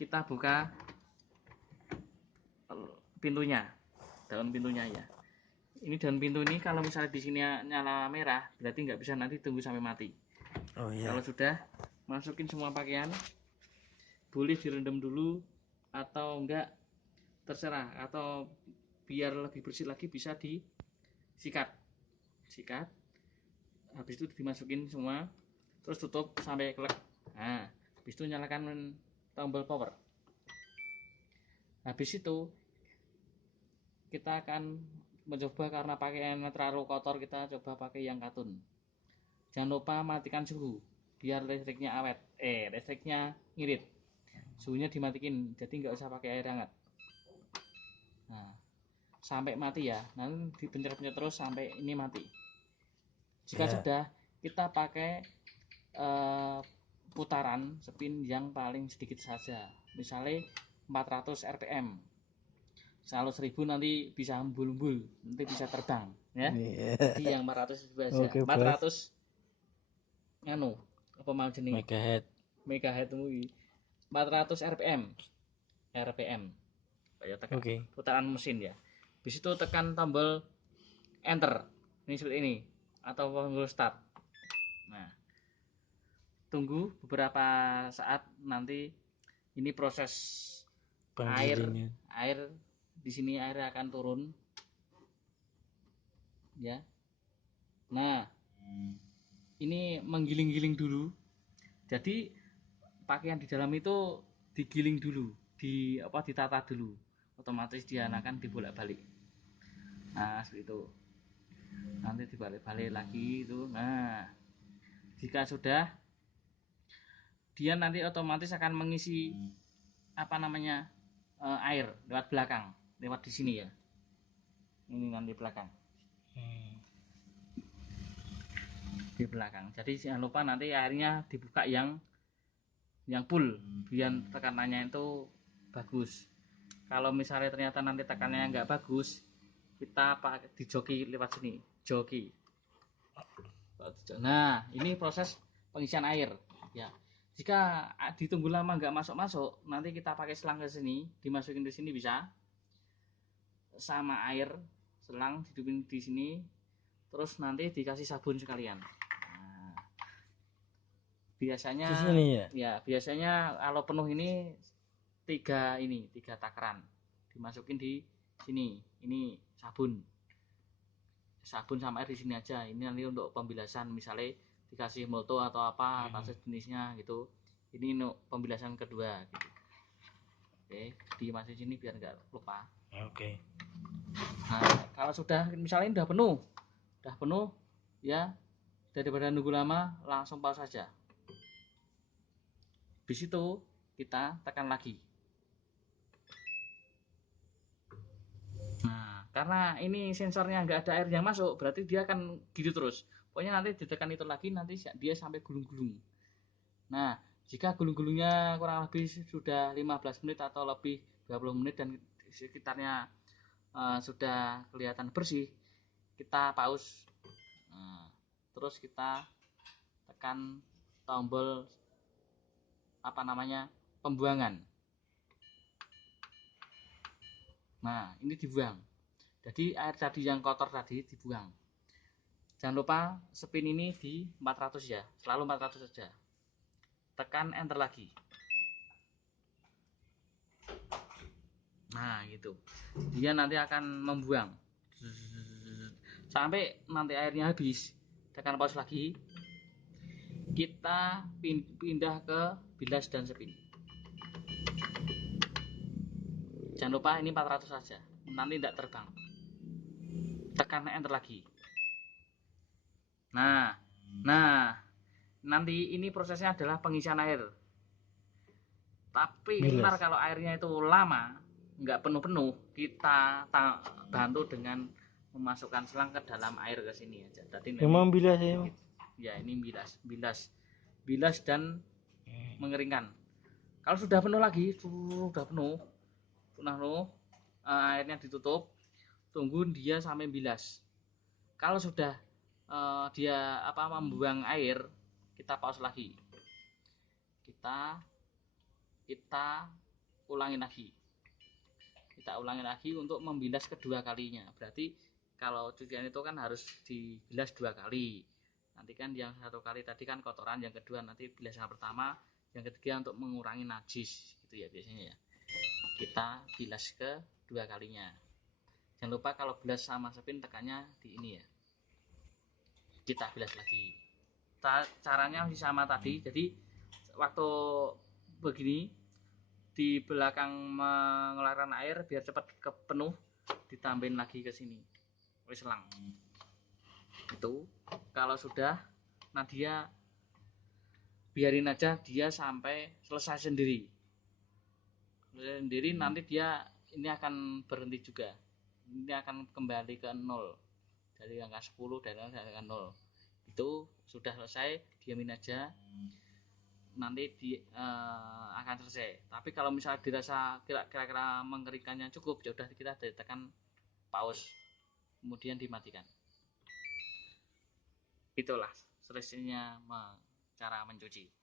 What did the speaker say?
kita buka pintunya, daun pintunya ya. Ini daun pintu ini kalau misalnya di sini nyala merah, berarti nggak bisa, nanti tunggu sampai mati. Oh iya. Kalau sudah, masukin semua pakaian, boleh direndam dulu atau enggak, terserah. Atau biar lebih bersih lagi bisa disikat. Habis itu dimasukin semua, terus tutup sampai klek. Nah, habis itu nyalakan tombol power. Habis itu kita akan mencoba, karena pakaiannya terlalu kotor, kita coba pakai yang katun. Jangan lupa matikan suhu biar listriknya awet, listriknya ngirit. Suhunya dimatikan, jadi nggak usah pakai air hangat. Nah, sampai mati ya, nanti dipencet-pencet terus sampai ini mati. Jika sudah, kita pakai putaran spin yang paling sedikit saja, misalnya 400 rpm. Kalau 1000 nanti bisa umbul-umbul, nanti bisa terbang ya. Jadi yang 400 saja. Oke, 400 apa mau jenis megahertz 400 rpm. Kayak tekan putaran mesin ya. Habis itu tekan tombol enter. Ini seperti ini, atau tombol start. Nah, tunggu beberapa saat, nanti ini proses air di sini, air akan turun ya. Nah, ini menggiling-giling dulu. Jadi pakaian di dalam itu digiling dulu, ditata dulu, otomatis dia akan dibolak-balik. Nah, seperti itu. Nanti dibalik-balik lagi itu. Nah, jika sudah, dia nanti otomatis akan mengisi air lewat belakang, lewat di sini ya. Ini nanti belakang. Di belakang. Jadi jangan lupa nanti airnya dibuka yang full, biar tekanannya itu bagus. Kalau misalnya ternyata nanti tekanannya nggak bagus, kita pakai dijoki lewat sini, joki. Nah, ini proses pengisian air ya. Jika ditunggu lama nggak masuk, nanti kita pakai selang ke sini, dimasukin di sini bisa, sama air, selang dihidupin di sini, terus nanti dikasih sabun sekalian. Nah, biasanya biasanya kalau penuh ini 3 takaran, dimasukin di sini. Ini sabun sama air di sini aja. Ini nanti untuk pembilasan, misalnya dikasih molto atau apa atau jenisnya gitu. Ini untuk pembilasan kedua gitu. Oke, dimasukin sini biar nggak lupa. Oke. Nah, kalau sudah misalnya udah penuh ya, daripada nunggu lama, langsung pause saja. Habis itu kita tekan lagi. Nah, karena ini sensornya nggak ada air yang masuk, berarti dia akan gitu terus. Pokoknya nanti ditekan itu lagi, nanti dia sampai gulung-gulung. Nah, jika gulung-gulungnya kurang lebih sudah 15 menit atau lebih 20 menit dan sekitarnya sudah kelihatan bersih, kita pause. Nah, terus kita tekan tombol pembuangan. Nah, ini dibuang. Jadi air tadi yang kotor tadi dibuang. Jangan lupa spin ini di 400 ya, selalu 400 saja. Tekan enter lagi. Nah, gitu. Dia nanti akan membuang sampai nanti airnya habis. Tekan pause lagi. Kita pindah ke bilas dan spin. Jangan lupa ini 400 saja, nanti tidak terbang. Tekan enter lagi. Nah, nanti ini prosesnya adalah pengisian air. Tapi benar, kalau airnya itu lama, nggak penuh-penuh, kita bantu dengan memasukkan selang ke dalam air ke sini aja. Tadi memang bilas ya, ini bilas dan mengeringkan. Kalau sudah penuh lagi, airnya ditutup, tunggu dia sampai bilas. Kalau sudah dia membuang air, kita pause lagi. Kita ulangi lagi untuk membilas kedua kalinya. Berarti kalau cucian itu kan harus dibilas 2 kali. Nanti kan yang 1 kali tadi kan kotoran, yang kedua nanti bilas yang pertama, yang ketiga untuk mengurangi najis gitu ya biasanya ya. Kita bilas ke 2 kalinya. Jangan lupa kalau bilas sama spin tekannya di ini ya. Kita bilas lagi. Caranya masih sama tadi. Jadi waktu begini di belakang mengeluarkan air biar cepat penuh, ditambahin lagi ke sini selang itu. Kalau sudah, nah dia biarin aja dia sampai selesai sendiri. Nanti dia ini akan berhenti juga, ini akan kembali ke 0 dari angka 10 dari angka 0. Itu sudah selesai, diamin aja, nanti akan selesai. Tapi kalau misalnya dirasa kira-kira mengeringkannya cukup, ya udah kita tekan pause, kemudian dimatikan. Itulah selesainya cara mencuci.